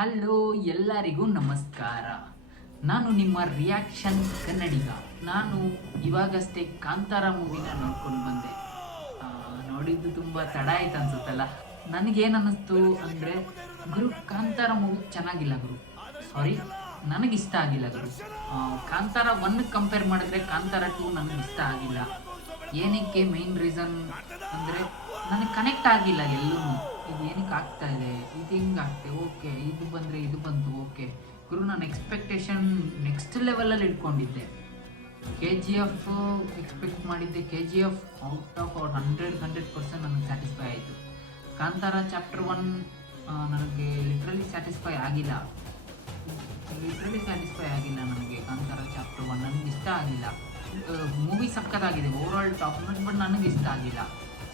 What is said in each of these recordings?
Hello, ಎಲ್ಲರಿಗೂ ನಮಸ್ಕಾರ. ನಾನು ನಿಮ್ಮ ರಿಯಾಕ್ಷನ್ ಕನ್ನಡಿಗ. ನಾನು ಇವಾಗಷ್ಟೇ ಕಾಂತಾರ ಮೂವಿನ ನೋಡ್ಕೊಂಡು ಬಂದೆ. ನೋಡಿದ್ದು ತುಂಬ ತಡ ಆಯ್ತು ಅನ್ಸುತ್ತಲ್ಲ. ನನಗೇನು ಅನ್ನಿಸ್ತು ಅಂದರೆ, ಗುರು ಕಾಂತಾರ ಮೂವಿ ಚೆನ್ನಾಗಿಲ್ಲ ಗುರು. ಸಾರಿ, ನನಗಿಷ್ಟ ಆಗಿಲ್ಲ ಗುರು. ಕಾಂತಾರ 1 ಕಂಪೇರ್ ಮಾಡಿದ್ರೆ ಕಾಂತಾರ 2 ನನಗೆ ಇಷ್ಟ ಆಗಿಲ್ಲ. ಏನಕ್ಕೆ ಮೇನ್ ರೀಸನ್ ಅಂದರೆ, ನನಗೆ ಕನೆಕ್ಟ್ ಆಗಿಲ್ಲ ಎಲ್ಲೂ. ಇದು ಏನಕ್ಕೆ ಆಗ್ತಾ ಇದೆ, ಇದು ಹಿಂಗೆ ಆಗ್ತೆ, ಓಕೆ ಇದು ಬಂದರೆ ಇದು ಬಂತು, ಓಕೆ ಗುರು. ನಾನು ಎಕ್ಸ್ಪೆಕ್ಟೇಷನ್ ನೆಕ್ಸ್ಟ್ ಲೆವೆಲಲ್ಲಿ ಇಟ್ಕೊಂಡಿದ್ದೆ. KGF ಎಕ್ಸ್ಪೆಕ್ಟ್ ಮಾಡಿದ್ದೆ. KGF ಔಟ್ ಆಫ್ 100% ನನಗೆ ಸ್ಯಾಟಿಸ್ಫೈ ಆಯಿತು. ಕಾಂತಾರ ಚಾಪ್ಟರ್ 1 ನನಗೆ ಲಿಟ್ರಲಿ ಸ್ಯಾಟಿಸ್ಫೈ ಆಗಿಲ್ಲ. ನನಗೆ ಕಾಂತಾರ ಚಾಪ್ಟರ್ 1 ನನಗೆ ಇಷ್ಟ ಆಗಿಲ್ಲ. ಮೂವಿ ಸಕ್ಕತ್ತಾಗಿದೆ, over all top note, but ನನಗೆ ಇಷ್ಟ ಆಗಿಲ್ಲ.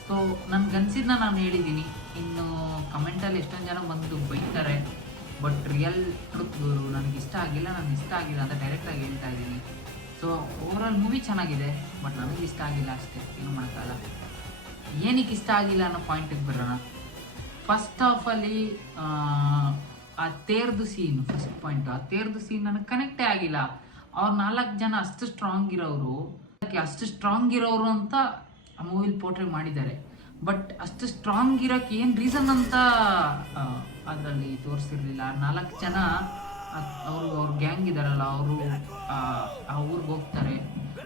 ಸೊ ನನಗನ್ಸಿದ್ದನ್ನ ನಾನು ಹೇಳಿದ್ದೀನಿ. ಇನ್ನು ಕಮೆಂಟಲ್ಲಿ ಎಷ್ಟೊಂದು ಜನ ಬಂದು ಬೈತಾರೆ, ಬಟ್ ರಿಯಲ್ ಟ್ರುತ್ ಗುರು, ನನಗೆ ಇಷ್ಟ ಆಗಿಲ್ಲ ಅಂತ ಡೈರೆಕ್ಟಾಗಿ ಹೇಳ್ತಾ ಇದ್ದೀನಿ. ಸೊ ಓವರ್ ಆಲ್ ಮೂವಿ ಚೆನ್ನಾಗಿದೆ, ಬಟ್ ನನಗೆ ಇಷ್ಟ ಆಗಿಲ್ಲ ಅಷ್ಟೇ, ಏನು ಮಾಡೋಕ್ಕಲ್ಲ. ಏನಕ್ಕೆ ಇಷ್ಟ ಆಗಿಲ್ಲ ಅನ್ನೋ ಪಾಯಿಂಟಿಗೆ ಬರೋಣ. ಫಸ್ಟ್ ಹಾಫಲ್ಲಿ ಆ ತೇರ್ದು ಸೀನ್, ಫಸ್ಟ್ ಪಾಯಿಂಟ್, ಆ ತೇರ್ದು ಸೀನ್ ನನಗೆ ಕನೆಕ್ಟೇ ಆಗಿಲ್ಲ. ಅವ್ರು 4 ಜನ ಅಷ್ಟು ಸ್ಟ್ರಾಂಗ್ ಇರೋರು ಅಂತ ಆ ಮೂವಿಲಿ ಪೋರ್ಟ್ರೇ ಮಾಡಿದ್ದಾರೆ. ಬಟ್ ಅಷ್ಟು ಸ್ಟ್ರಾಂಗ್ ಇರೋಕ್ಕೆ ಏನು ರೀಸನ್ ಅಂತ ಅದರಲ್ಲಿ ತೋರಿಸಿರ್ಲಿಲ್ಲ. 4 ಜನ ಅವ್ರ ಗ್ಯಾಂಗ್ ಇದಾರಲ್ಲ, ಅವರು ಆ ಊರಿಗೆ ಹೋಗ್ತಾರೆ.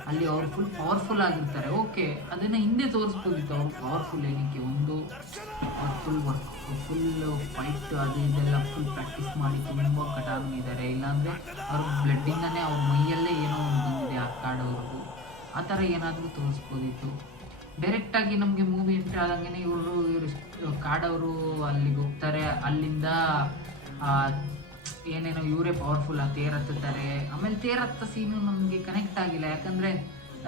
ಅಲ್ಲಿ ಅವ್ರು ಫುಲ್ ಪವರ್ಫುಲ್ ಆಗಿರ್ತಾರೆ. ಓಕೆ, ಅದನ್ನು ಹಿಂದೆ ತೋರಿಸ್ಬೋದಿತ್ತು. ಅವ್ರು ಪವರ್ಫುಲ್ ಏನಕ್ಕೆ, ಒಂದು ಫುಲ್ ಫೈಟ್ ಅದು ಇದೆಲ್ಲ ಫುಲ್ ಪ್ರಾಕ್ಟೀಸ್ ಮಾಡಿ ತುಂಬ ಕಟಾನು ಇದ್ದಾರೆ. ಇಲ್ಲಾಂದರೆ ಅವ್ರ ಬ್ಲಡ್ಡಿಂದನೇ ಅವ್ರ ಮೈಯಲ್ಲೇ ಏನೋ ಒಂದು ಬಂದಿದೆ ಆ ಕಾಡವ್ರದ್ದು. ಆ ಥರ ಏನಾದರೂ ತೋರಿಸ್ಬೋದಿತ್ತು. ಡೈರೆಕ್ಟಾಗಿ ನಮಗೆ ಮೂವಿ ಎಂಟ್ರಿ ಆದಂಗೆ ಇವರು ಕಾಡವರು ಅಲ್ಲಿಗೆ ಹೋಗ್ತಾರೆ. ಅಲ್ಲಿಂದ ಏನೇನೋ ಇವರೇ ಪವರ್ಫುಲ್ ತೇರತ್ತಾರೆ. ಆಮೇಲೆ ತೇರತ್ತ ಸೀನು ನಮಗೆ ಕನೆಕ್ಟ್ ಆಗಿಲ್ಲ, ಯಾಕಂದರೆ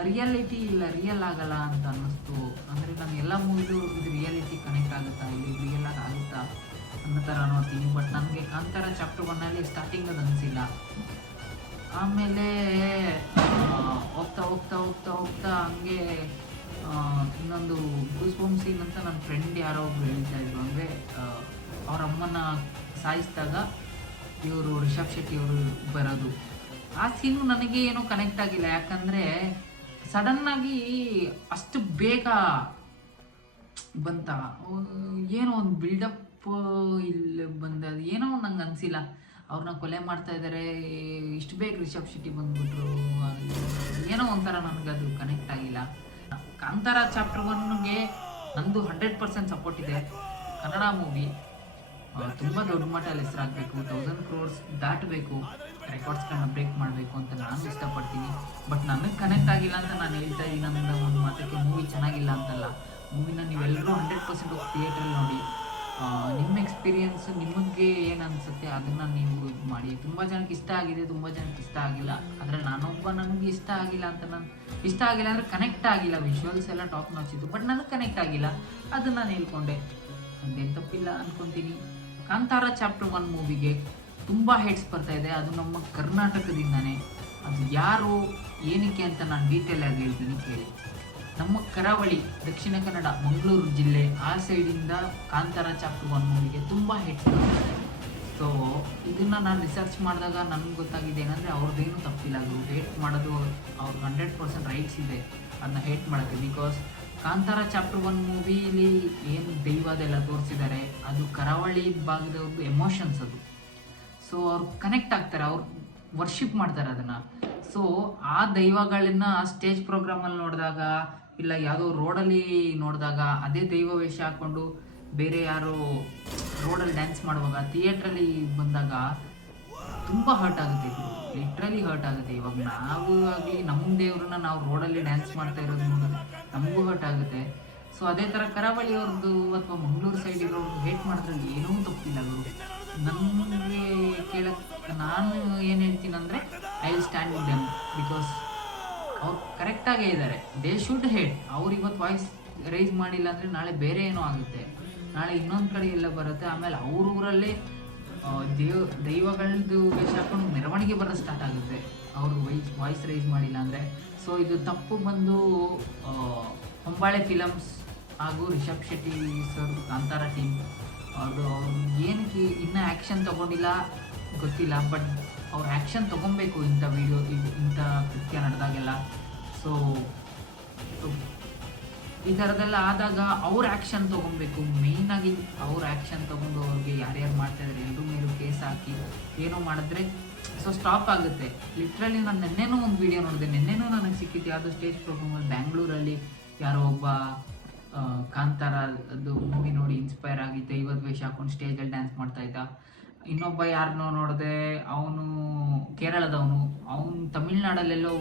ರಿಯಾಲಿಟಿ ಇಲ್ಲ, ರಿಯಲ್ ಆಗಲ್ಲ ಅಂತ ಅನ್ನಿಸ್ತು. ಅಂದರೆ ನಾನು ಎಲ್ಲ ಮೂವಿದು ಇದು ರಿಯಾಲಿಟಿ ಕನೆಕ್ಟ್ ಆಗುತ್ತಾ, ಇಲ್ಲಿ ರಿಯಲ್ ಆಗುತ್ತಾ ಅನ್ನೋ ಥರ ನೋಡ್ತೀನಿ. ಬಟ್ ನನಗೆ ಕಾಂತಾರ ಚಾಪ್ಟರ್ 1 ಸ್ಟಾರ್ಟಿಂಗ್ ಅದು ಅನಿಸಿಲ್ಲ. ಆಮೇಲೆ ಹೋಗ್ತಾ ಹಂಗೆ ಇನ್ನೊಂದು ಗೂಸ್ಬಂಪ್ ಸೀನ್ ಅಂತ ನನ್ನ ಫ್ರೆಂಡ್ ಯಾರೋ ಒಬ್ರು ಹೇಳ್ತಾ ಇದ್ರು. ಅಂದರೆ ಅವ್ರ ಅಮ್ಮನ ಸಾಯಿಸಿದಾಗ ಇವರು ರಿಷಬ್ ಶೆಟ್ಟಿ ಅವರು ಬರೋದು, ಆ ಸೀನು ನನಗೆ ಏನೋ ಕನೆಕ್ಟ್ ಆಗಿಲ್ಲ. ಯಾಕಂದರೆ ಸಡನ್ನಾಗಿ ಅಷ್ಟು ಬೇಗ ಬಂತ, ಏನೋ ಒಂದು ಬಿಲ್ಡಪ್ ಇಲ್ಲಿ ಬಂದದು, ಏನೋ ನಂಗೆ ಅನಿಸಿಲ್ಲ. ಅವ್ರನ್ನ ಕೊಲೆ ಮಾಡ್ತಾ ಇದ್ದಾರೆ, ಇಷ್ಟು ಬೇಗ ರಿಷಬ್ ಶೆಟ್ಟಿ ಬಂದ್ಬಿಟ್ರು, ಏನೋ ಒಂಥರ ನನಗದು ಕನೆಕ್ಟ್ ಆಗಿಲ್ಲ. ಕಾಂತಾರ ಚಾಪ್ಟರ್ 1ಗೆ ನಂದು 100% ಸಪೋರ್ಟ್ ಇದೆ. ಕನ್ನಡ ಮೂವಿ ತುಂಬ ದೊಡ್ಡ ಮಟ್ಟದಲ್ಲಿ ಹೆಸರಾಗಬೇಕು, 1000 crores ದಾಟಬೇಕು, ರೆಕಾರ್ಡ್ಸ್ಗಳನ್ನ ಬ್ರೇಕ್ ಮಾಡಬೇಕು ಅಂತ ನಾನು ಇಷ್ಟಪಡ್ತೀನಿ. ಬಟ್ ನನಗೆ ಕನೆಕ್ಟ್ ಆಗಿಲ್ಲ ಅಂತ ನಾನು ಹೇಳ್ತಾ ಇದ್ದೀನಿ. ನನ್ನ ಒಂದು ಮಾತಕ್ಕೆ ಮೂವಿ ಚೆನ್ನಾಗಿಲ್ಲ ಅಂತಲ್ಲ. ಮೂವಿನ ನೀವೆಲ್ಲರೂ 100% ಹೋಗಿ ಥಿಯೇಟ್ರಲ್ಲಿ ನೋಡಿ. ನಿಮ್ಮ ಎಕ್ಸ್ಪೀರಿಯನ್ಸು ನಿಮಗೆ ಏನು ಅನಿಸುತ್ತೆ ಅದನ್ನು ನೀವು ಇದು ಮಾಡಿ. ತುಂಬ ಜನಕ್ಕೆ ಇಷ್ಟ ಆಗಿದೆ, ತುಂಬ ಜನಕ್ಕೆ ಇಷ್ಟ ಆಗಿಲ್ಲ. ಆದರೆ ನನಗೆ ಇಷ್ಟ ಆಗಿಲ್ಲ ಅಂದರೆ ಕನೆಕ್ಟ್ ಆಗಿಲ್ಲ. ವಿಜುವಲ್ಸ್ ಎಲ್ಲ ಟಾಪ್ ನಾಚಿತ್ತು, ಬಟ್ ನನಗೆ ಕನೆಕ್ಟ್ ಆಗಿಲ್ಲ. ಅದನ್ನು ನಾನು ಹೇಳ್ಕೊಂಡೆ, ಅದೇನು ತಪ್ಪಿಲ್ಲ ಅಂದ್ಕೊತೀನಿ. ಕಾಂತಾರ ಚಾಪ್ಟರ್ 1 ಮೂವಿಗೆ ತುಂಬ ಹೇಟ್ಸ್ ಬರ್ತಾ ಇದೆ. ಅದು ನಮ್ಮ ಕರ್ನಾಟಕದಿಂದನೇ. ಅದು ಯಾರು ಏನಕ್ಕೆ ಅಂತ ನಾನು ಡೀಟೇಲ್ ಆಗಿ ಹೇಳ್ತೀನಿ, ಕೇಳಿ. ನಮ್ಮ ಕರಾವಳಿ, ದಕ್ಷಿಣ ಕನ್ನಡ, ಮಂಗಳೂರು ಜಿಲ್ಲೆ, ಆ ಸೈಡಿಂದ ಕಾಂತಾರ ಚಾಪ್ಟರ್ 1 ಮೂವಿಗೆ ತುಂಬ ಹೇಟ್ಸ್ ಬರ್ತಾರೆ. ಸೊ ಇದನ್ನು ನಾನು ರಿಸರ್ಚ್ ಮಾಡಿದಾಗ ನನಗೆ ಗೊತ್ತಾಗಿದೆ ಏನಂದರೆ, ಅವ್ರದ್ದೇನು ತಪ್ಪಿಲ್ಲ. ಅದು ಹೇಟ್ ಮಾಡೋದು ಅವ್ರಿಗೆ 100% ರೈಟ್ಸ್ ಇದೆ ಅದನ್ನ ಹೇಟ್ ಮಾಡೋಕ್ಕೆ. ಬಿಕಾಸ್ ಕಾಂತಾರ ಚಾಪ್ಟರ್ 1 ಮೂವಿಲಿ ಏನು ದೈವದೆಲ್ಲ ತೋರಿಸಿದ್ದಾರೆ, ಅದು ಕರಾವಳಿ ಭಾಗದವ್ರದ್ದು ಎಮೋಷನ್ಸ್ ಅದು. ಸೊ ಅವ್ರು ಕನೆಕ್ಟ್ ಆಗ್ತಾರೆ, ಅವ್ರು ವರ್ಷಿಪ್ ಮಾಡ್ತಾರೆ ಅದನ್ನು. ಸೊ ಆ ದೈವಗಳನ್ನ ಸ್ಟೇಜ್ ಪ್ರೋಗ್ರಾಮಲ್ಲಿ ನೋಡಿದಾಗ, ಇಲ್ಲ ಯಾವುದೋ ರೋಡಲ್ಲಿ ನೋಡಿದಾಗ, ಅದೇ ದೈವ ವೇಷ ಹಾಕ್ಕೊಂಡು ಬೇರೆ ಯಾರೋ ರೋಡಲ್ಲಿ ಡ್ಯಾನ್ಸ್ ಮಾಡುವಾಗ ಥಿಯೇಟ್ರಲ್ಲಿ ಬಂದಾಗ ತುಂಬ ಹರ್ಟ್ ಆಗುತ್ತೆ. ಲಿಟ್ರಲಿ ಹರ್ಟ್ ಆಗುತ್ತೆ. ಇವಾಗ ನಾವು ಆಗಲಿ ನಮ್ಮ ದೇವ್ರನ್ನ ನಾವು ರೋಡಲ್ಲಿ ಡ್ಯಾನ್ಸ್ ಮಾಡ್ತಾ ಇರೋದು ನೋಡಿದ್ರೆ ನಮಗೂ ಹರ್ಟ್ ಆಗುತ್ತೆ. ಸೊ ಅದೇ ಥರ ಕರಾವಳಿಯವ್ರದ್ದು ಅಥವಾ ಮಂಗಳೂರು ಸೈಡ್ ಇರೋರ್ದು ಹೇಟ್ ಮಾಡೋದ್ರಲ್ಲಿ ಏನೂ ತಪ್ಪಿಲ್ಲ ಅವರು. ನನಗೆ ಕೇಳಕ್ಕೆ ನಾನು ಏನು ಹೇಳ್ತೀನಿ ಅಂದರೆ, I will stand with them. Because ಅವ್ರು ಕರೆಕ್ಟಾಗೇ ಇದ್ದಾರೆ. They should hate. ಅವ್ರು ಇವತ್ತು ವಾಯ್ಸ್ ರೈಸ್ ಮಾಡಿಲ್ಲ ಅಂದರೆ ನಾಳೆ ಬೇರೆ ಏನೋ ಆಗುತ್ತೆ, ನಾಳೆ ಇನ್ನೊಂದು ಕಡೆ ಎಲ್ಲ ಬರುತ್ತೆ. ಆಮೇಲೆ ಅವ್ರ ಊರಲ್ಲೇ ದೈವಗಳದ್ದು ವೇಷ ಹಾಕೊಂಡು ಮೆರವಣಿಗೆ ಬರೋದು ಸ್ಟಾರ್ಟ್ ಆಗುತ್ತೆ, ಅವರು ವಾಯ್ಸ್ ರೈಸ್ ಮಾಡಿಲ್ಲ ಅಂದರೆ. ಸೊ ಇದು ತಪ್ಪು ಬಂದು ಹೊಂಬಾಳೆ ಫಿಲಮ್ಸ್ ಹಾಗೂ ರಿಷಬ್ ಶೆಟ್ಟಿ ಸರ್, ಕಾಂತಾರ ಟೀಮ್ ಅದು ಏನಕ್ಕೆ ಇನ್ನೂ ಆ್ಯಕ್ಷನ್ ತೊಗೊಂಡಿಲ್ಲ ಗೊತ್ತಿಲ್ಲ, ಬಟ್ ಅವ್ರು ಆ್ಯಕ್ಷನ್ ತೊಗೊಬೇಕು ಇಂಥ ವಿಡಿಯೋ ಇಂಥ ಕೃತ್ಯ ನಡೆದಾಗೆಲ್ಲ. ಸೊ ಈ ಥರದ್ದೆಲ್ಲ ಆದಾಗ ಅವ್ರು ಆ್ಯಕ್ಷನ್ ತೊಗೊಬೇಕು. ಮೇಯ್ನಾಗಿ ಅವ್ರು ಆ್ಯಕ್ಷನ್ ತೊಗೊಂಡು ಅವ್ರಿಗೆ ಯಾರ್ಯಾರು ಮಾಡ್ತಾಯಿದ್ದಾರೆ ಎಲ್ಲರೂ ಮೇಲೂ ಕೇಸ್ ಹಾಕಿ ಏನೋ ಮಾಡಿದ್ರೆ ಸೊ ಸ್ಟಾಪ್ ಆಗುತ್ತೆ. ಲಿಟ್ರಲಿ ನಾನು ನೆನ್ನೆನೂ ಒಂದು ವೀಡಿಯೋ ನೋಡಿದೆ, ನೆನ್ನೆನೂ ನನಗೆ ಸಿಕ್ಕಿತ್ತು ಯಾವುದೋ ಸ್ಟೇಜ್ ಪ್ರೋಗ್ರಾಮಲ್ಲಿ ಬ್ಯಾಂಗ್ಳೂರಲ್ಲಿ ಯಾರೋ ಒಬ್ಬ ಕಾಂತಾರ ಅದು ಮೂವಿ ನೋಡಿ ಇನ್ಸ್ಪೈರ್ ಆಗಿ ದೈವದ ವೇಷ ಹಾಕೊಂಡು ಸ್ಟೇಜಲ್ಲಿ ಡ್ಯಾನ್ಸ್ ಮಾಡ್ತಾಯಿದ್ದ. ಇನ್ನೊಬ್ಬ ಯಾರನ್ನೋ ನೋಡಿದೆ, ಅವನು ಕೇರಳದವನು, ಅವನು ತಮಿಳ್ನಾಡಲ್ಲೆಲ್ಲೋ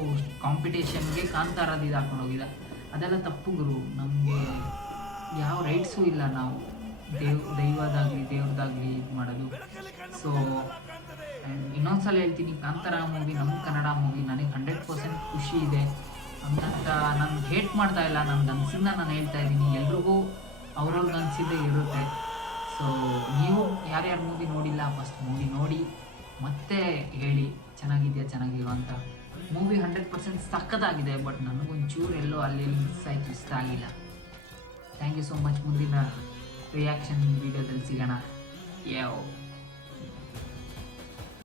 ಕಾಂಪಿಟೇಷನ್ಗೆ ಕಾಂತಾರದ್ದು ಇದು ಹಾಕೊಂಡು ಹೋಗಿದ್ದ. ಅದೆಲ್ಲ ತಪ್ಪು ಗುರು, ನಮಗೆ ಯಾವ ರೈಟ್ಸು ಇಲ್ಲ ನಾವು ದೈವದಾಗಲಿ ದೇವ್ರದಾಗಲಿ ಇದು ಮಾಡೋದು. ಸೊ ಇನ್ನೊಂದ್ಸಲ ಹೇಳ್ತೀನಿ, ಕಾಂತಾರ ಮೂವಿ ನಮ್ಮ ಕನ್ನಡ ಮೂವಿ, ನನಗೆ 100% ಖುಷಿ ಇದೆ. ಹಂಗಂತ ನಾನು ಹೇಟ್ ಮಾಡ್ತಾ ಇಲ್ಲ, ನನಗೆ ಅನಿಸಿದ್ದ ನಾನು ಹೇಳ್ತಾ ಇದ್ದೀನಿ. ಎಲ್ರಿಗೂ ಅವ್ರವ್ರಿಗೆ ಅನಿಸಿದ್ದೇ ಇರುತ್ತೆ. ಸೊ ನೀವು ಯಾರ್ಯಾರು ಮೂವಿ ನೋಡಿಲ್ಲ ಫಸ್ಟ್ ಮೂವಿ ನೋಡಿ ಮತ್ತೆ ಹೇಳಿ ಚೆನ್ನಾಗಿದೆಯಾ ಚೆನ್ನಾಗಿರೋ ಅಂತ. ಮೂವಿ 100% ಸಕ್ಕತ್ತಾಗಿದೆ, ಬಟ್ ನನಗೊಂಚೂರು ಎಲ್ಲೋ ಅಲ್ಲಿ ಮಿಸ್ ಆಯಿತು, ಇಷ್ಟ ಆಗಿಲ್ಲ. Thank you so much. ಮುಂದಿನ ರಿಯಾಕ್ಷನ್ ವೀಡಿಯೋದಲ್ಲಿ ಸಿಗೋಣ. ಯಾವ